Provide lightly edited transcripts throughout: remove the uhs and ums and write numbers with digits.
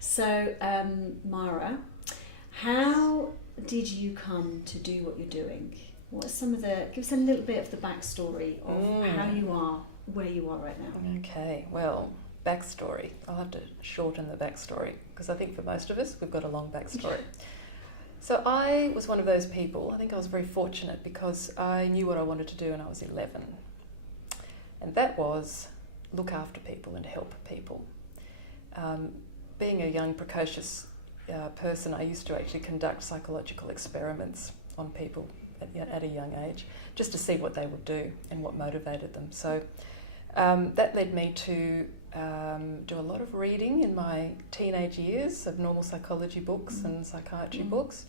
So, Mara, how did you come to do what you're doing? What are some of the, give us a little bit of the backstory of how you are, where you are right now. Okay, well, backstory. I'll have to shorten the backstory because I think for most of us, we've got a long backstory. So I was one of those people, I think I was very fortunate because I knew what I wanted to do when I was 11. And that was look after people and help people. Being a young, precocious person, I used to actually conduct psychological experiments on people at a young age, just to see what they would do and what motivated them. So that led me to do a lot of reading in my teenage years of normal psychology books and psychiatry books,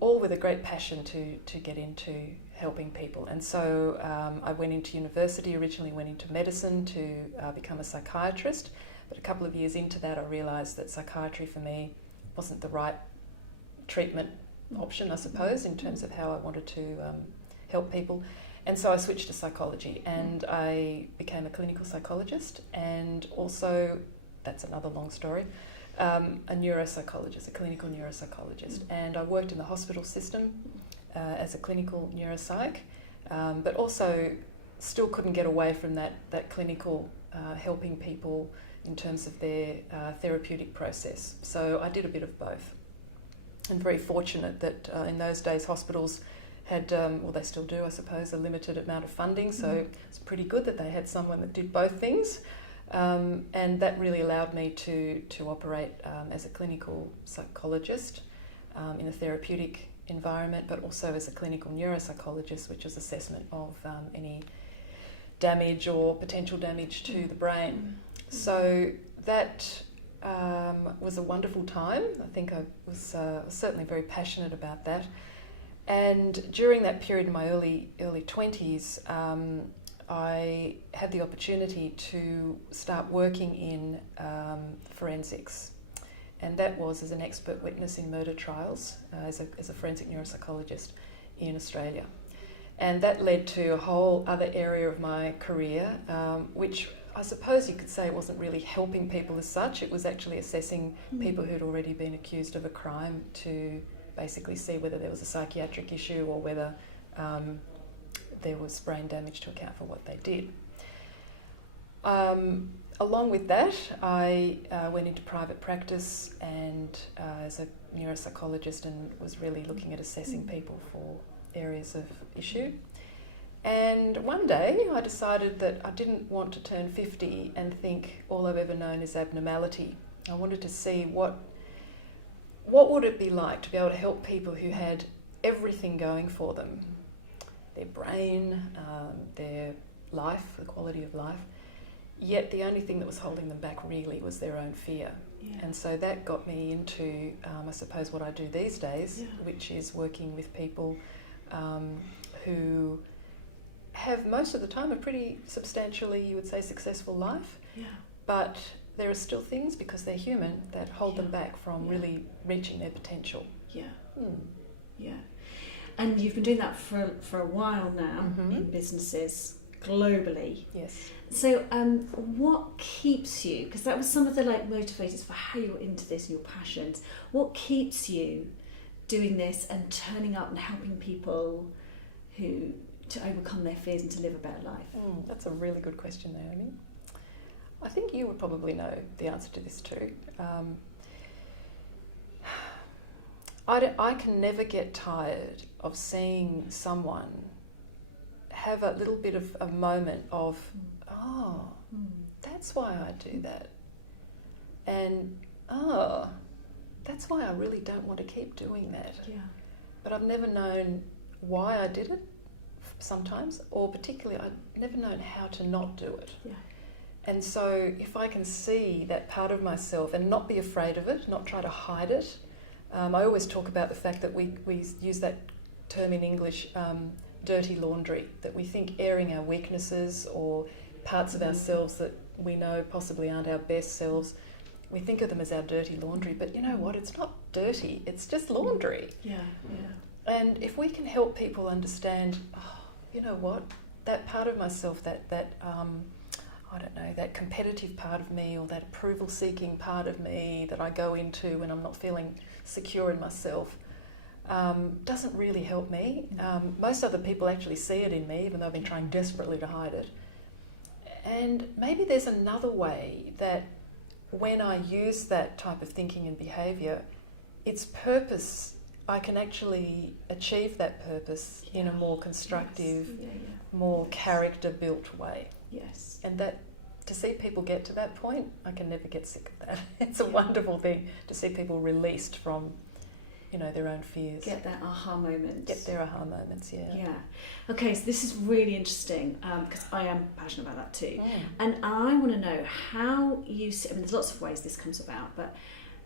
all with a great passion to get into helping people. And so I went into university, originally went into medicine to become a psychiatrist, but a couple of years into that I realised that psychiatry for me wasn't the right treatment option, I suppose, in terms of how I wanted to help people. And so I switched to psychology and I became a clinical psychologist and also, that's another long story, a neuropsychologist, a clinical neuropsychologist. And I worked in the hospital system as a clinical neuropsych, but also still couldn't get away from that clinical helping people in terms of their therapeutic process. So I did a bit of both. And very fortunate that in those days hospitals had, well they still do I suppose, a limited amount of funding, so it's pretty good that they had someone that did both things. And that really allowed me to operate as a clinical psychologist in a therapeutic environment, but also as a clinical neuropsychologist, which is assessment of any damage or potential damage to the brain. So that was a wonderful time. I think I was certainly very passionate about that. And during that period in my early 20s, I had the opportunity to start working in forensics. And that was as an expert witness in murder trials, as a forensic neuropsychologist in Australia. And that led to a whole other area of my career, which I suppose you could say wasn't really helping people as such. It was actually assessing people who'd already been accused of a crime to basically see whether there was a psychiatric issue or whether there was brain damage to account for what they did. Along with that, I went into private practice and as a neuropsychologist and was really looking at assessing people for areas of issue. And one day I decided that I didn't want to turn 50 and think all I've ever known is abnormality. I wanted to see what would it be like to be able to help people who had everything going for them, their brain, their life, the quality of life, yet the only thing that was holding them back really was their own fear. Yeah. And so that got me into, I suppose, what I do these days, which is working with people who have most of the time a pretty substantially, you would say, successful life, but there are still things, because they're human, that hold them back from really reaching their potential. And you've been doing that for a while now in businesses globally. Yes. So what keeps you, because that was some of the motivators for how you were into this and your passions, what keeps you doing this and turning up and helping people to overcome their fears and to live a better life? That's a really good question, Naomi. I think you would probably know the answer to this too. I can never get tired of seeing someone have a little bit of a moment of, that's why I do that. And, that's why I really don't want to keep doing that. Yeah. But I've never known why I did it sometimes, or particularly I've never known how to not do it. Yeah. And so if I can see that part of myself and not be afraid of it, not try to hide it. I always talk about the fact that we use that term in English, dirty laundry, that we think airing our weaknesses or parts of ourselves that we know possibly aren't our best selves, we think of them as our dirty laundry, but you know what, it's not dirty, it's just laundry. And if we can help people understand, you know what, that part of myself that I don't know, that competitive part of me or that approval-seeking part of me that I go into when I'm not feeling secure in myself, doesn't really help me. Most other people actually see it in me, even though I've been trying desperately to hide it. And maybe there's another way that when I use that type of thinking and behaviour, its purpose, I can actually achieve that purpose in a more constructive, more character-built way. Yes. And that, to see people get to that point, I can never get sick of that. It's a wonderful thing to see people released from, their own fears. Get that aha moment. Get their aha moments, yeah. Yeah. Okay, so this is really interesting because I am passionate about that too. And I want to know how you see, there's lots of ways this comes about, but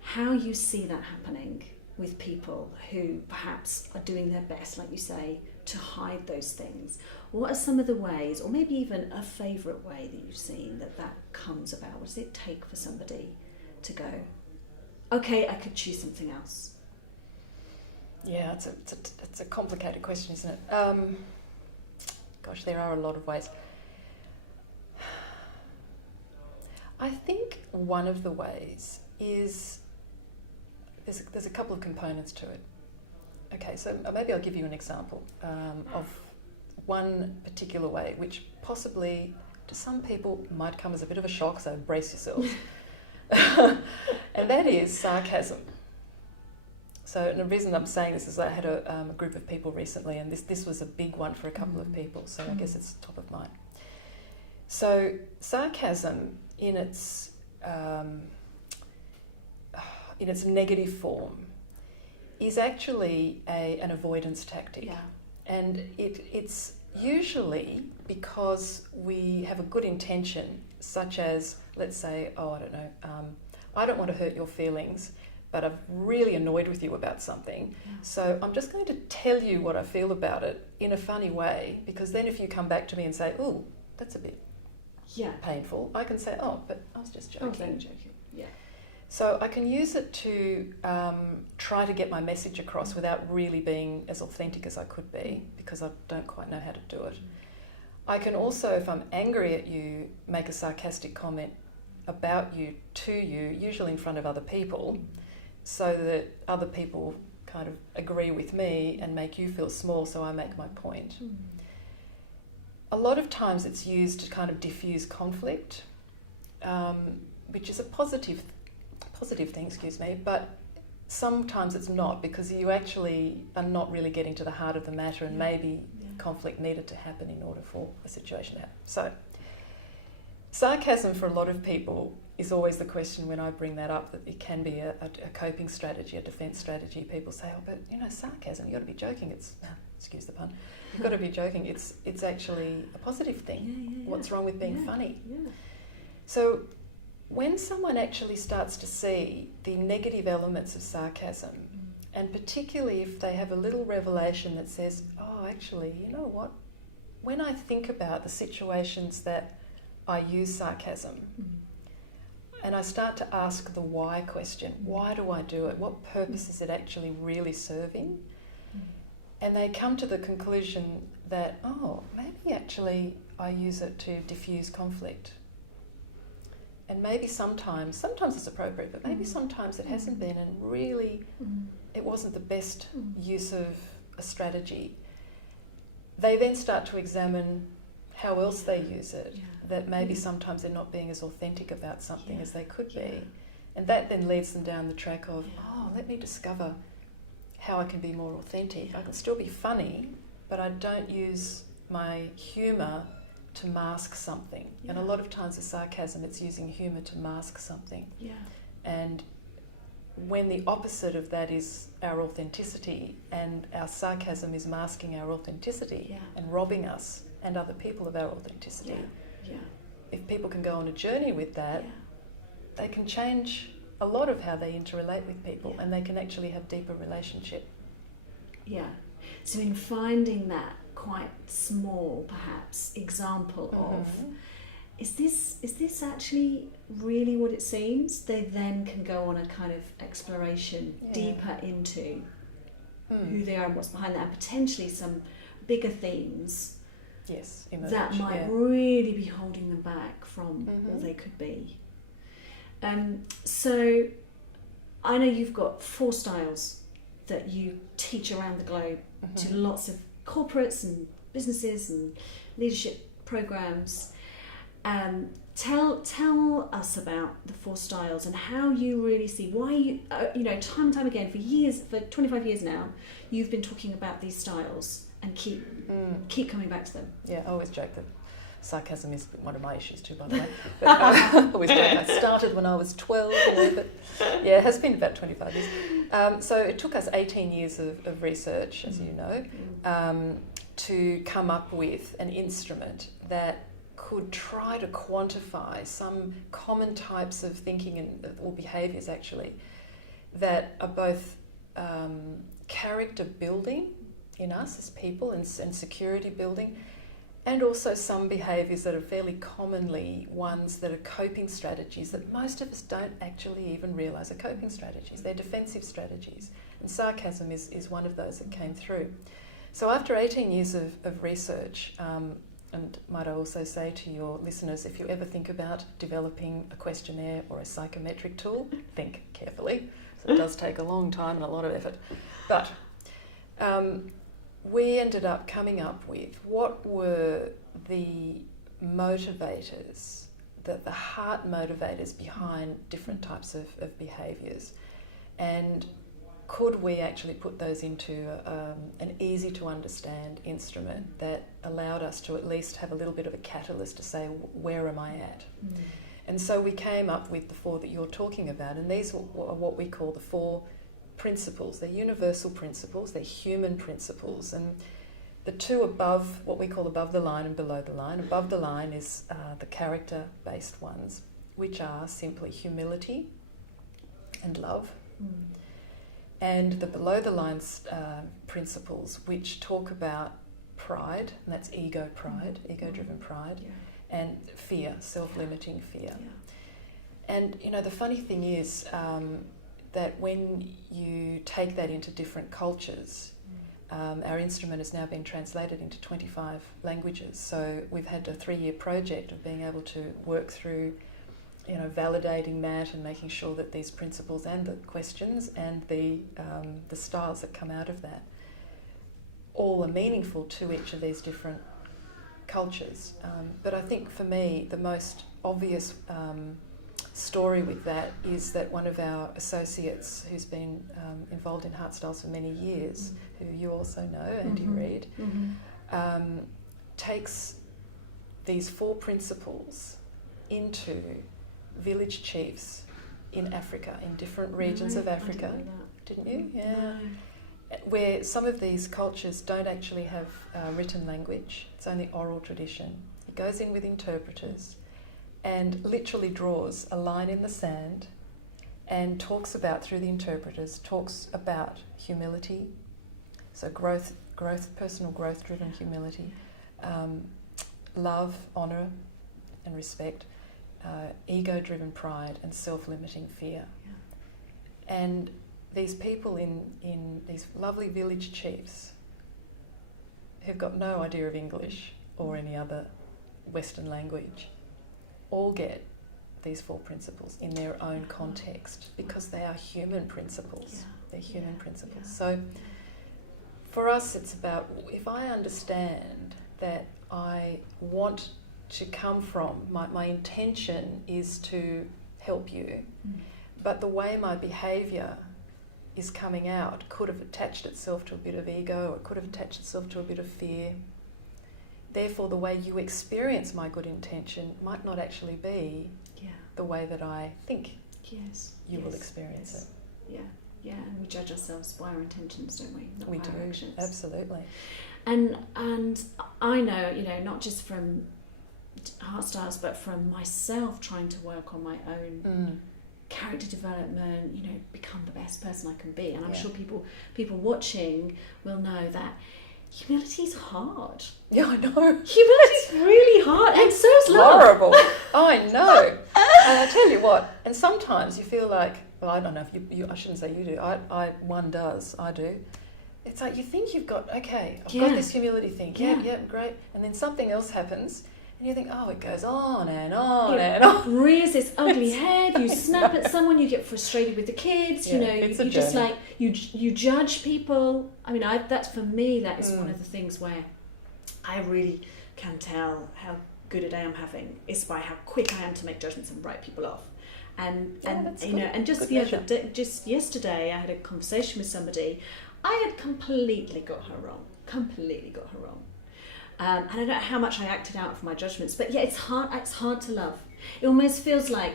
how you see that happening with people who perhaps are doing their best, like you say, to hide those things. What are some of the ways, or maybe even a favourite way that you've seen that comes about? What does it take for somebody to go, okay, I could choose something else? Yeah, it's a complicated question, isn't it? Gosh, there are a lot of ways. I think one of the ways is there's a couple of components to it. Okay, so maybe I'll give you an example of one particular way, which possibly to some people might come as a bit of a shock, so brace yourselves. And that is sarcasm. So and the reason I'm saying this is I had a group of people recently, and this was a big one for a couple of people, so I guess it's top of mind. So sarcasm in its negative form is actually an avoidance tactic. Yeah. And it's usually because we have a good intention, such as, let's say, I don't want to hurt your feelings, but I'm really annoyed with you about something. Yeah. So I'm just going to tell you what I feel about it in a funny way, because then if you come back to me and say, oh, that's a bit painful, I can say, oh, but I was just joking. Yeah. So I can use it to try to get my message across without really being as authentic as I could be, because I don't quite know how to do it. I can also, if I'm angry at you, make a sarcastic comment about you to you, usually in front of other people, so that other people kind of agree with me and make you feel small, so I make my point. A lot of times it's used to kind of diffuse conflict, which is a positive thing, but sometimes it's not, because you actually are not really getting to the heart of the matter, and maybe conflict needed to happen in order for a situation to happen. So sarcasm for a lot of people is always the question when I bring that up, that it can be a coping strategy, a defence strategy. People say, oh, but sarcasm, you've got to be joking. It's, excuse the pun, you've got to be joking. It's actually a positive thing. Yeah. What's wrong with being funny? Yeah. So when someone actually starts to see the negative elements of sarcasm, and particularly if they have a little revelation that says, oh, actually, you know what? When I think about the situations that I use sarcasm, and I start to ask the why question, why do I do it? What purpose is it actually really serving? And they come to the conclusion that, oh, maybe actually I use it to diffuse conflict. And maybe sometimes it's appropriate, but maybe sometimes it hasn't been, and really it wasn't the best use of a strategy. They then start to examine how else they use it, that maybe sometimes they're not being as authentic about something as they could be. And that then leads them down the track of, oh, let me discover how I can be more authentic. I can still be funny, but I don't use my humour to mask something. And a lot of times with sarcasm, it's using humour to mask something. Yeah. And when the opposite of that is our authenticity, and our sarcasm is masking our authenticity and robbing us and other people of our authenticity. If people can go on a journey with that, they can change a lot of how they interrelate with people, and they can actually have deeper relationship. Yeah. So in finding that quite small, perhaps, example of, is this actually really what it seems? They then can go on a kind of exploration deeper into who they are and what's behind that, and potentially some bigger themes Yes, emerge. That might yeah. really be holding them back from all they could be. So I know you've got 4 styles that you teach around the globe to lots of corporates and businesses and leadership programs. Tell us about the 4 styles and how you really see why you, time and time again for 25 years now, you've been talking about these styles and keep coming back to them. Yeah, I always joke that sarcasm is one of my issues too, by the way. But I always joke I started when I was 12, but yeah, it has been about 25 years. So it took us 18 years of research, as you know, to come up with an instrument that could try to quantify some common types of thinking or behaviours actually that are both character building in us as people and security building, and also some behaviours that are fairly commonly ones that are coping strategies that most of us don't actually even realise are coping strategies. They're defensive strategies, and sarcasm is one of those that came through. So after 18 years of research, and might I also say to your listeners, if you ever think about developing a questionnaire or a psychometric tool, think carefully. So it does take a long time and a lot of effort. But we ended up coming up with what were the motivators, the heart motivators behind different types of behaviours. And could we actually put those into an easy to understand instrument that allowed us to at least have a little bit of a catalyst to say, where am I at? And so we came up with the 4 that you're talking about, and these are what we call the 4 principles. They're universal principles, they're human principles, and the 2 above, what we call above the line and below the line. Above the line is the character-based ones, which are simply humility and love. And the below the lines principles, which talk about pride, and that's ego pride, ego-driven pride, and fear, self-limiting fear. And the funny thing is that when you take that into different cultures, our instrument has now been translated into 25 languages. So we've had a 3-year project of being able to work through validating that and making sure that these principles and the questions and the styles that come out of that all are meaningful to each of these different cultures. But I think for me, the most obvious story with that is that one of our associates who's been involved in Heart Styles for many years, who you also know, Andy Reid, takes these 4 principles into village chiefs in Africa, in different regions of Africa. Didn't you? Yeah. No. Where some of these cultures don't actually have written language, it's only oral tradition. He goes in with interpreters and literally draws a line in the sand and talks about, through the interpreters, talks about humility, so growth, personal growth-driven humility, love, honour and respect, ego-driven pride and self-limiting fear. And these people in these lovely village chiefs who've got no idea of English or any other Western language all get these 4 principles in their own context because they are human principles. They're human principles. So for us it's about, if I understand that I want to come from, my intention is to help you, but the way my behaviour is coming out could have attached itself to a bit of ego, or it could have attached itself to a bit of fear. Therefore, the way you experience my good intention might not actually be the way that I think you will experience it. Yeah, and we judge ourselves by our intentions, don't we? Not we by do, our actions. Absolutely. And I know, not just from Heart Styles, but from myself trying to work on my own character development, become the best person I can be. And I'm sure people watching will know that humility's hard. Yeah, I know. Humility's really hard, and so is love. Horrible. I know. And I tell you what, and sometimes you feel like, well, I don't know if you I shouldn't say you do. One does. I do. it's like you think you've got, okay, I've Yeah. got this humility thing, Yeah. yep, great, and then something else happens, and you think, oh, it goes on and on It and on. rears its ugly head. You snap at someone. You get frustrated with the kids. Yeah, you know, it's a you just journey. like you judge people. I mean, that's for me. That is one of the things where I really can tell how good a day I'm having is by how quick I am to make judgments and write people off. And that's you good. know, and just Good the other measure. day, just yesterday, I had a conversation with somebody. I had completely got her wrong. And I don't know how much I acted out of my judgments, but yeah, it's hard to love. It almost feels like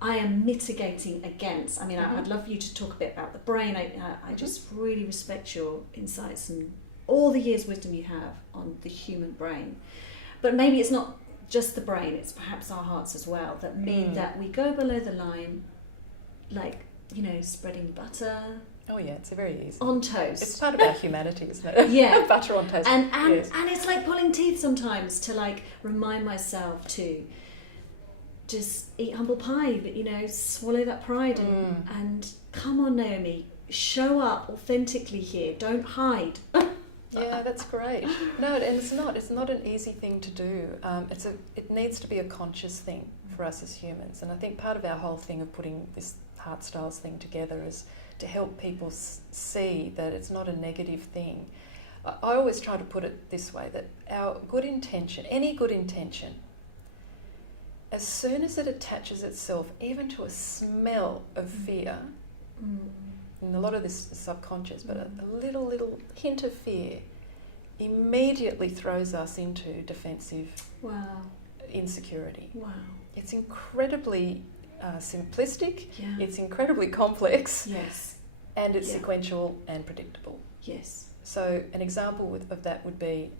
I am mitigating against. I mean, I'd love you to talk a bit about the brain. I just really respect your insights and all the years' wisdom you have on the human brain. But maybe it's not just the brain, it's perhaps our hearts as well that mean that we go below the line, like, you know, spreading butter Oh yeah, it's very easy. on toast. It's part of our humanity, isn't it? Yeah. Butter on toast. And Yes. and it's like pulling teeth sometimes to like remind myself to just eat humble pie, but you know, swallow that pride and come on, Naomi, show up authentically here. Don't hide. Yeah, that's great. No, and it's not an easy thing to do. It needs to be a conscious thing for us as humans. And I think part of our whole thing of putting this Heart Styles thing together is to help people see that it's not a negative thing. I always try to put it this way, that our good intention, any good intention, as soon as it attaches itself even to a smell of fear, and a lot of this is subconscious, but a little hint of fear immediately throws us into defensive insecurity. Wow. It's incredibly simplistic, Yeah. it's incredibly complex, Yes. and it's Yeah. sequential and predictable. Yes. So an example of that would be,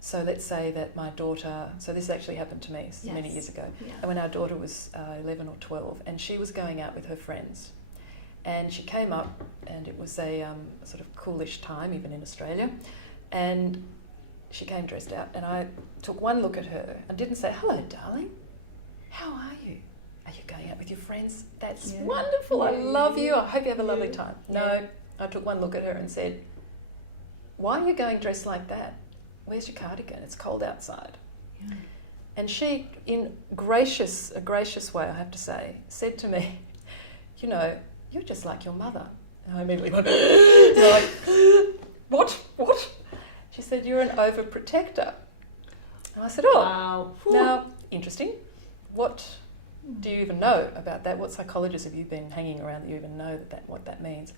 so let's say that my daughter, so this actually happened to me many years ago, Yeah. when our daughter was 11 or 12, and she was going out with her friends. And she came up, and it was a sort of coolish time, even in Australia, and she came dressed out, and I took one look at her and didn't say, "Hello, darling, how are you? Are you going out with your friends? That's wonderful, I love you, I hope you have a lovely time." No, I took one look at her and said, "Why are you going dressed like that? Where's your cardigan? It's cold outside." Yeah. And she, in a gracious way, I have to say, said to me, "You know, you're just like your mother." And I immediately went, like, what? She said, "You're an overprotector." And I said, "Oh, Wow. now, interesting. What do you even know about that? What psychologists have you been hanging around that you even know what that means?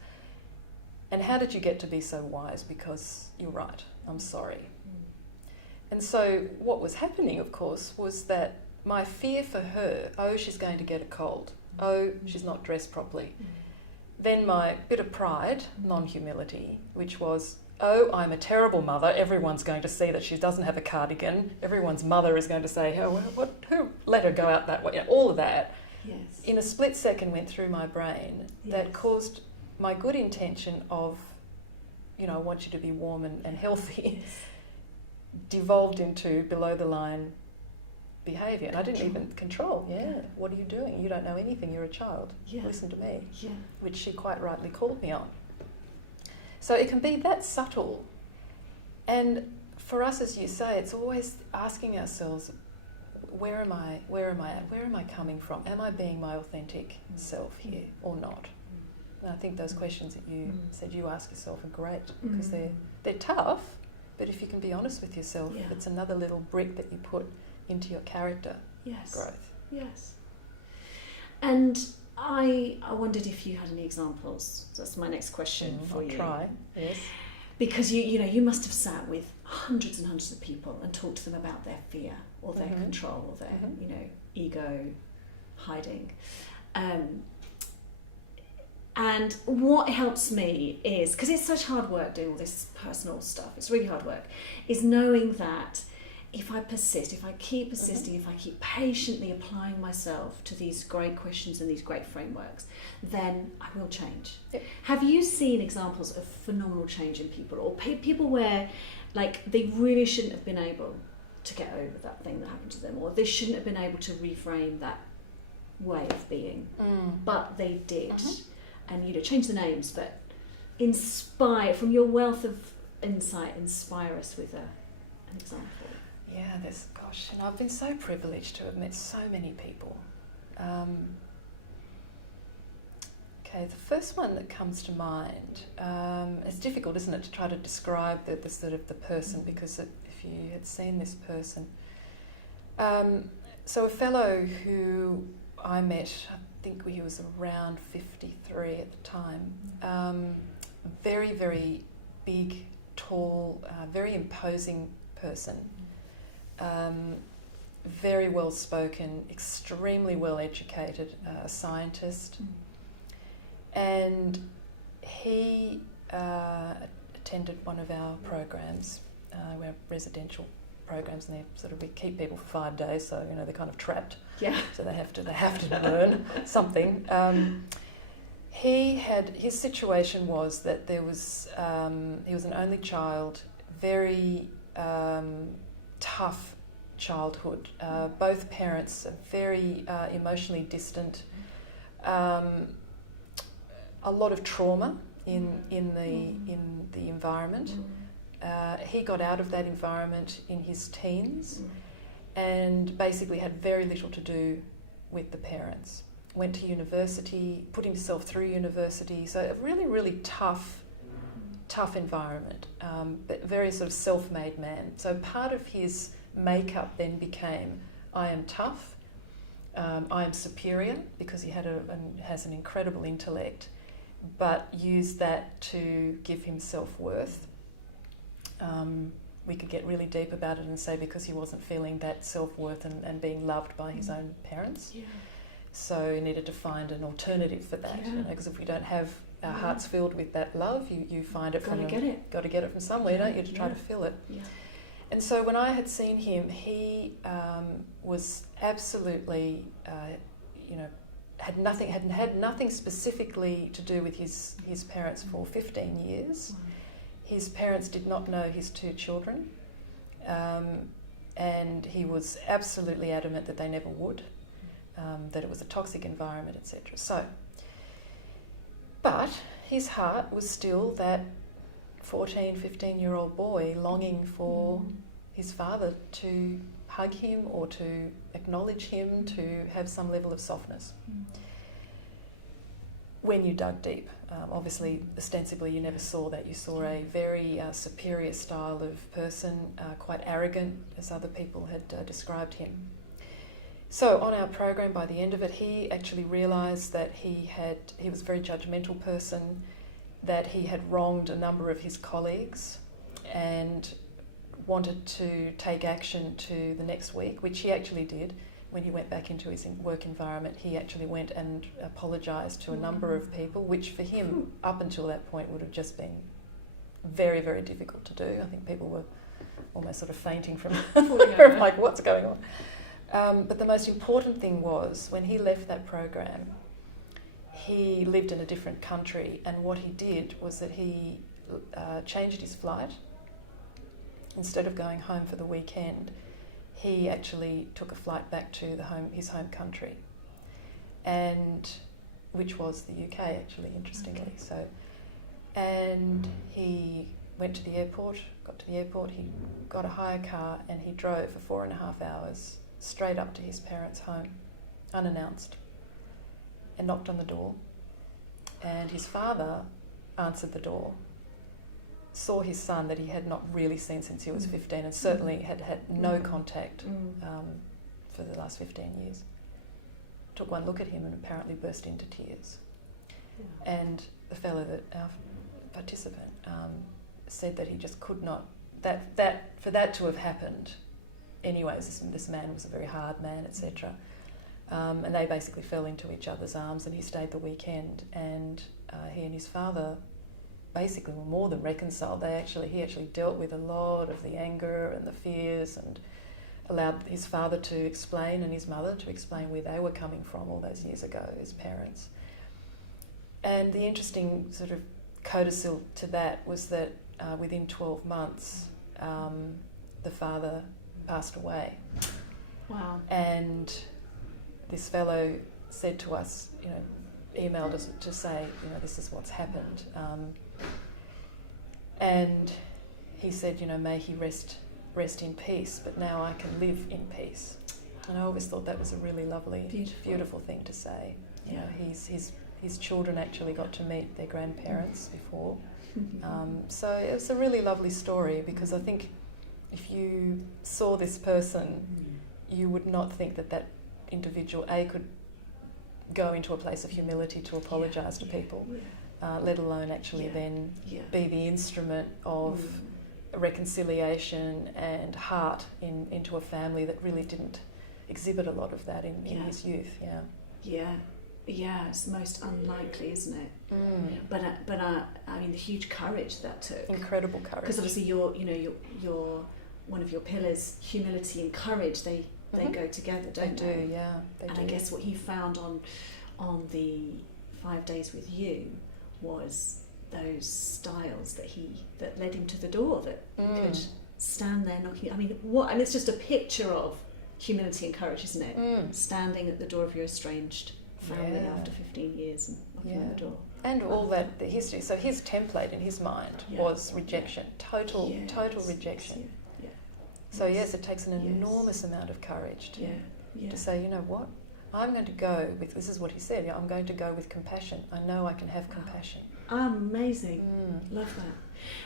And how did you get to be so wise? Because you're right, I'm sorry." And so what was happening, of course, was that my fear for her, oh, she's going to get a cold, oh, she's not dressed properly. Then my bit of pride, non-humility, which was, oh, I'm a terrible mother, everyone's going to see that she doesn't have a cardigan, everyone's mother is going to say, "Oh, who let her go out that way?" All of that, Yes. in a split second went through my brain that caused my good intention of, you know, I want you to be warm and healthy, devolved into below the line behaviour. And I didn't even control, what are you doing? You don't know anything, you're a child. Yeah. Listen to me. Yeah. Which she quite rightly called me on. So it can be that subtle. And for us, as you say, it's always asking ourselves, where am I at? Where am I coming from? Am I being my authentic self here or not? And I think those questions that you said you ask yourself are great, because they're tough, but if you can be honest with yourself, it's another little brick that you put into your character growth. Yes. And I wondered if you had any examples. That's my next question for you. I'll try, yes. Because you must have sat with hundreds and hundreds of people and talked to them about their fear or their control or their ego hiding. And what helps me is, because it's such hard work doing all this personal stuff, it's really hard work, is knowing that if I persist, if I keep persisting, if I keep patiently applying myself to these great questions and these great frameworks, then I will change. Yep. Have you seen examples of phenomenal change in people, or people where like they really shouldn't have been able to get over that thing that happened to them, or they shouldn't have been able to reframe that way of being, but they did, and change the names, but inspire, from your wealth of insight, inspire us with an example? Yeah, I've been so privileged to have met so many people. Okay, the first one that comes to mind, it's difficult, isn't it, to try to describe the sort of the person, because if you had seen this person. So a fellow who I met, I think he was around 53 at the time, very, very big, tall, very imposing person, very well spoken, extremely well educated, a scientist. And he attended one of our programs, our residential programs, and we keep people for 5 days, so they're kind of trapped. Yeah. So they have to learn something. His situation was that he was an only child, very tough childhood. Both parents are very emotionally distant. A lot of trauma in the environment. He got out of that environment in his teens and basically had very little to do with the parents. Went to university, put himself through university, so a really, really tough environment, but very sort of self-made man. So part of his makeup then became, I am tough, I am superior, because he has an incredible intellect, but used that to give him self-worth. We could get really deep about it and say because he wasn't feeling that self-worth and being loved by his own parents. Yeah. So he needed to find an alternative for that. Because if we don't have our hearts filled with that love, you find it got to get it from somewhere, don't you, to try to fill it. Yeah. And so when I had seen him, he was absolutely, had nothing specifically to do with his parents for 15 years. His parents did not know his 2 children, and he was absolutely adamant that they never would, that it was a toxic environment, etc. So, but his heart was still that 14, 15-year-old boy longing for his father to hug him or to acknowledge him, to have some level of softness. When you dug deep, obviously, ostensibly, you never saw that. You saw a very superior style of person, quite arrogant, as other people had described him. So on our program, by the end of it, he actually realised that he was a very judgmental person, that he had wronged a number of his colleagues and wanted to take action to the next week, which he actually did. When he went back into his work environment, he actually went and apologised to a number of people, which for him, up until that point, would have just been very, very difficult to do. I think people were almost sort of fainting from like, what's going on? But the most important thing was, when he left that program, he lived in a different country, and what he did was that he changed his flight. Instead of going home for the weekend, he actually took a flight back to his home country, and which was the UK, actually, interestingly. Okay. So, and he went to the airport, he got a hire car, and he drove for 4.5 hours straight up to his parents' home, unannounced, and knocked on the door. And his father answered the door, saw his son that he had not really seen since he was 15, and certainly had no contact for the last 15 years. Took one look at him and apparently burst into tears. Yeah. And the fellow, our participant, said that he just could not, that for that to have happened, anyways, this man was a very hard man, etc. And they basically fell into each other's arms, and he stayed the weekend, and he and his father basically were more than reconciled. He actually dealt with a lot of the anger and the fears, and allowed his father to explain and his mother to explain where they were coming from all those years ago, his parents. And the interesting sort of codicil to that was that within 12 months, the father passed away. Wow. And this fellow said to us, emailed us to say, this is what's happened. And he said, may he rest in peace, but now I can live in peace. And I always thought that was a really lovely, beautiful thing to say. You know, his children actually got to meet their grandparents before. So it was a really lovely story, because I think if you saw this person, you would not think that individual, could go into a place of humility to apologise to people, let alone actually then be the instrument of reconciliation and heart into a family that really didn't exhibit a lot of that in his youth. Yeah, it's most unlikely, isn't it? But I mean, the huge courage that took. Incredible courage. Because obviously, your one of your pillars, humility and courage, they go together, don't they? They do, yeah. They do. I guess what he found on the 5 days with you was those styles that led him to the door, that could stand there knocking. I mean, and it's just a picture of humility and courage, isn't it? Standing at the door of your estranged family after 15 years and knocking on the door. And all the history. So his template in his mind was rejection, total rejection. So yes, it takes an enormous amount of courage to say, you know what, I'm going to go with, this is what he said, I'm going to go with compassion. I know I can have compassion. Amazing. Love that.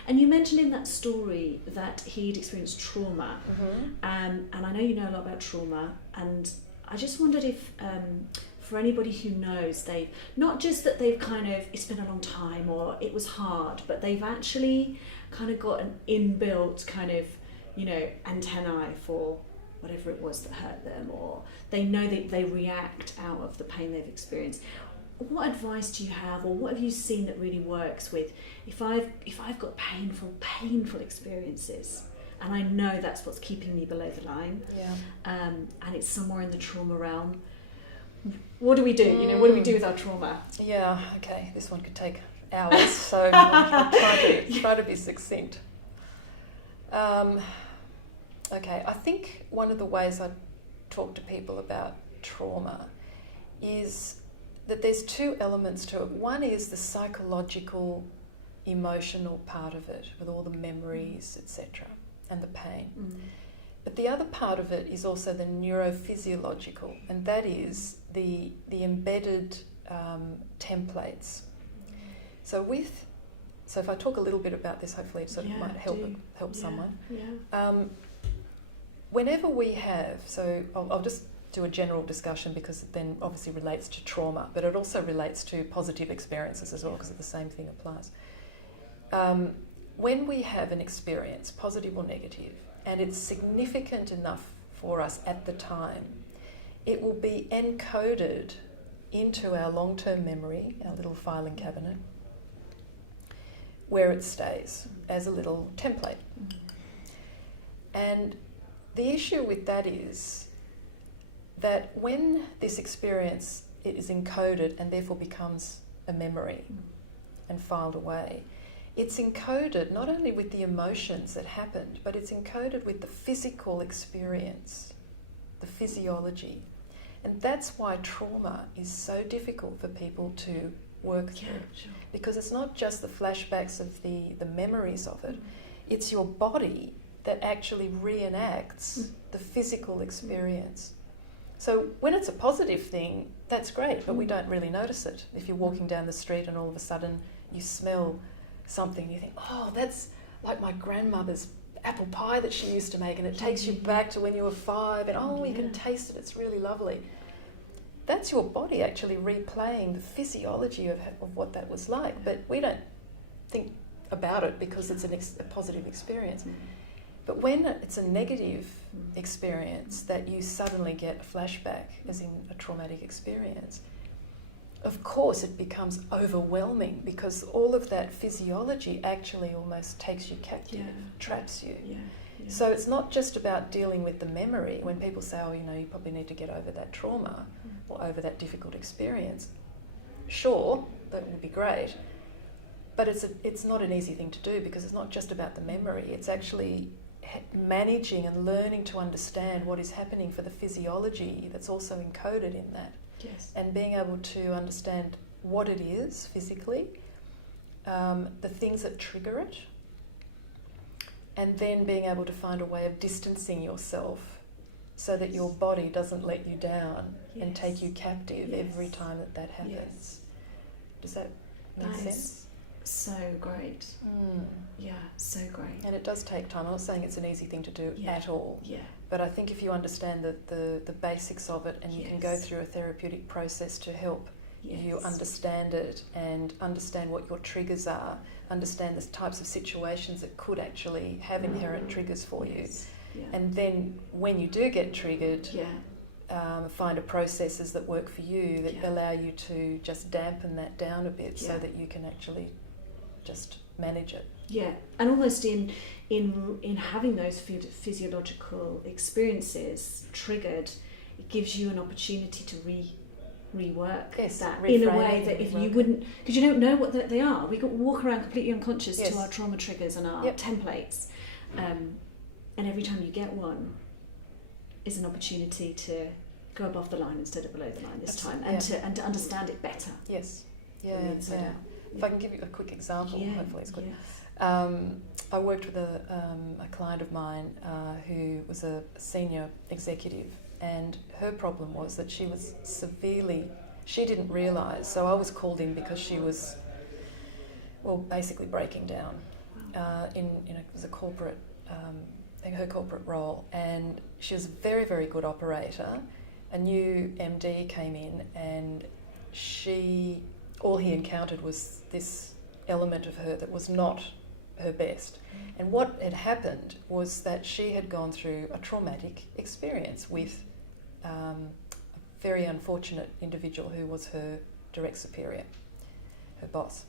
And you mentioned in that story that he'd experienced trauma, and I know you know a lot about trauma, and I just wondered if for anybody who knows, they've not just that they've it's been a long time or it was hard, but they've actually kind of got an inbuilt antennae for whatever it was that hurt them, or they know that they react out of the pain they've experienced. What advice do you have, or what have you seen that really works with if I've got painful experiences, and I know that's what's keeping me below the line, and it's somewhere in the trauma realm? What do we do? What do we do with our trauma? Yeah, okay, this one could take hours, so I'll try to be succinct. Okay, I think one of the ways I talk to people about trauma is that there's two elements to it. One is the psychological, emotional part of it, with all the memories, etc., and the pain. But the other part of it is also the neurophysiological, and that is the embedded templates. So if I talk a little bit about this, hopefully it sort of might help someone. Whenever we have, so I'll just do a general discussion, because it then obviously relates to trauma, but it also relates to positive experiences as well, because the same thing applies. When we have an experience, positive or negative, and it's significant enough for us at the time, it will be encoded into our long-term memory, our little filing cabinet, where it stays as a little template. And the issue with that is that when this experience is encoded and therefore becomes a memory and filed away, it's encoded not only with the emotions that happened, but it's encoded with the physical experience, the physiology. And that's why trauma is so difficult for people to work through. Because it's not just the flashbacks of the memories of it, it's your body that actually reenacts the physical experience. So when it's a positive thing, that's great, but we don't really notice it. If you're walking down the street and all of a sudden you smell something, you think, oh, that's like my grandmother's apple pie that she used to make, and it takes you back to when you were 5, and you can taste it, it's really lovely. That's your body actually replaying the physiology of what that was like, but we don't think about it because it's a positive experience. But when it's a negative experience that you suddenly get a flashback, as in a traumatic experience, of course it becomes overwhelming, because all of that physiology actually almost takes you captive, traps you. So it's not just about dealing with the memory. When people say, oh, you probably need to get over that trauma or over that difficult experience, sure, that would be great. But it's not an easy thing to do, because it's not just about the memory. It's actually managing and learning to understand what is happening for the physiology that's also encoded in that. And being able to understand what it is physically, the things that trigger it, and then being able to find a way of distancing yourself so that your body doesn't let you down and take you captive every time that happens. Yes. Does that make sense? So great. Yeah, so great. And it does take time. I'm not saying it's an easy thing to do at all. Yeah. But I think if you understand the basics of it, and you can go through a therapeutic process to help you understand it and understand what your triggers are, understand the types of situations that could actually have inherent triggers for you. Yeah. And then when you do get triggered, find a processes that work for you that allow you to just dampen that down a bit so that you can actually just manage it. Yeah, and almost in having those physiological experiences triggered, it gives you an opportunity to rework that in a way that if you wouldn't, because you don't know what they are. We could walk around completely unconscious to our trauma triggers and our templates, and every time you get one is an opportunity to go above the line instead of below the line this time, and to understand it better. Yes. Yeah. If I can give you a quick example, hopefully it's quick. Yes. I worked with a client of mine who was a senior executive, and her problem was that she was she didn't realise, so I was called in because she was, basically breaking down it was a corporate, her corporate role, and she was a very, very good operator. A new MD came in, and all he encountered was this element of her that was not her best. And what had happened was that she had gone through a traumatic experience with a very unfortunate individual who was her direct superior, her boss.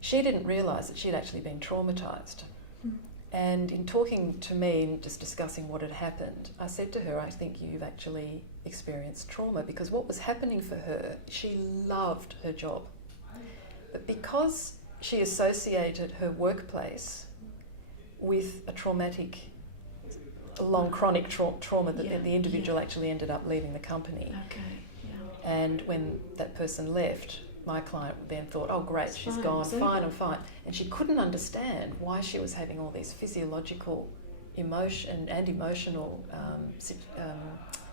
She didn't realise that she'd actually been traumatised. And in talking to me and just discussing what had happened, I said to her, I think you've actually experienced trauma, because what was happening for her, she loved her job. But because she associated her workplace with a traumatic, long chronic trauma that the individual actually ended up leaving the company. Okay. Yeah. And when that person left, my client then thought, oh great, she's gone, fine, I'm fine. And she couldn't understand why she was having all these physiological emotional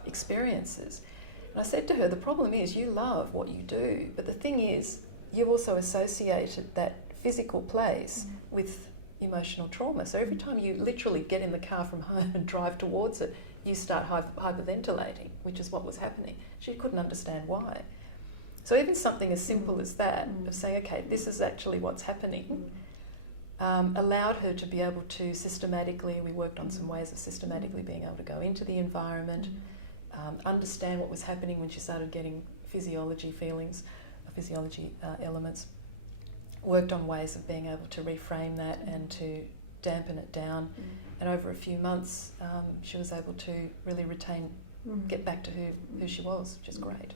experiences. And I said to her, the problem is you love what you do, but the thing is you've also associated that physical place with emotional trauma. So every time you literally get in the car from home and drive towards it, you start hyperventilating, which is what was happening. She couldn't understand why. So even something as simple as that, of saying, okay, this is actually what's happening, allowed her to be able to we worked on some ways of systematically being able to go into the environment, understand what was happening when she started getting physiology elements, worked on ways of being able to reframe that and to dampen it down. And over a few months, she was able to really get back to who she was, which is great.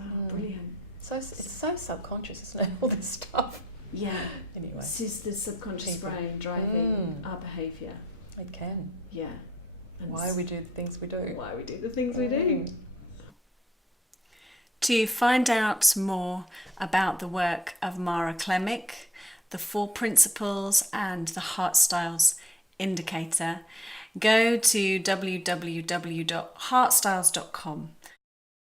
Oh, brilliant. So it's so subconscious, isn't it, all this stuff? Yeah. Anyway. This is the subconscious brain driving our behaviour. It can. Yeah. And why we do the things we do. Why we do the things we do. To find out more about the work of Mara Klemich, the 4 principles and the Heart Styles Indicator, go to www.heartstyles.com.